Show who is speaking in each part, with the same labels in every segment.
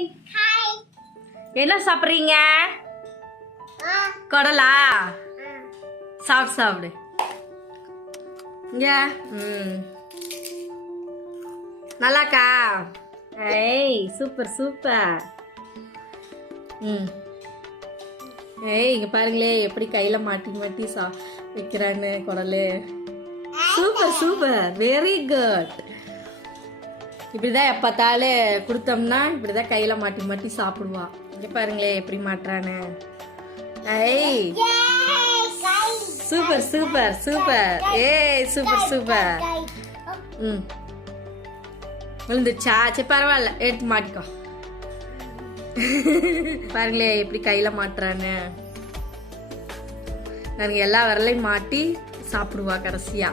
Speaker 1: Hi
Speaker 2: என்ன சாப்பிட்றீங்க? குடலா? சாப்பிடு சாப்பிடு. இங்க. ம். நல்லாக்கா? ஏய் சூப்பர் சூப்பர். ம். ஏய் இங்க பாருங்களே எப்படி கையில மாட்டி மாட்டி சா வைக்கிறான்னு குடலு. Super super. வெரி குட் இப்படிதான் எப்பத்தாலே கொடுத்தோம்னா இப்படிதான் கையில மாட்டி மாட்டி சாப்பிடுவா. இங்க பாருங்களே எப்படி மாட்டுறானு. ஐய் சூப்பர் சூப்பர் சூப்பர். ஏய் சூப்பர் சூப்பர். ம். விழுந்துச்சா சரி பரவாயில்ல. எடுத்து மாட்டிக்கோ. பாருங்களே எப்படி கையில மாட்டுறான்னு நாங்கள் எல்லா விரலையும் மாட்டி சாப்பிடுவா கடைசியா.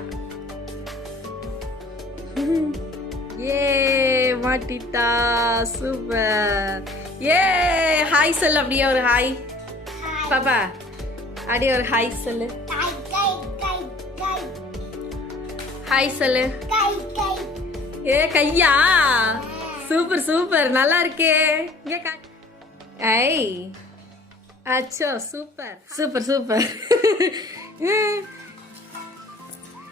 Speaker 2: ஏ மாட்டிட்டா. சூப்பர். ஏ ஹாய் சொல்லு அப்படியே ஒரு ஹாய் பாப்பா அப்படியே ஒரு ஹாய் சொல்லு. ஹாய் சொல்லு. ஏ கையா? Super super. நல்லா இருக்கே. இங்க ஐ அச்சோ சூப்பர். Super super.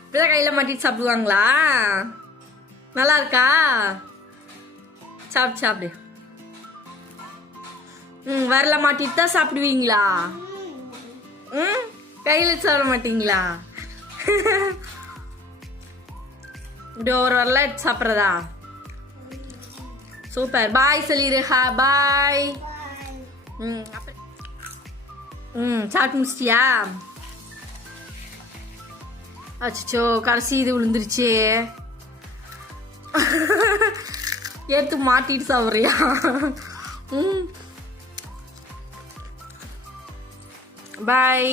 Speaker 2: இப்படிதான் கையில மாட்டிட்டு சாப்பிடுவாங்களா? நல்லா இருக்கா சாப்பிடு சாப்பிடு. ம் வரல மாட்டிட்டு தான் சாப்பிடுவீங்களா? ம் கையில் சாப்பிட மாட்டீங்களா? இப்படி ஒரு வரல எடுத்து சாப்பிட்றதா? சூப்பர். பாய் சொல்லிடு ஹா பாய். ம் அப்புறம் ம் சாப்பிட்டு முடிச்சிட்டியா? அச்சோ கடைசி இது விழுந்துருச்சு. எடுத்து மாட்டிட்டு சாப்பிட்றியா ம். பாய்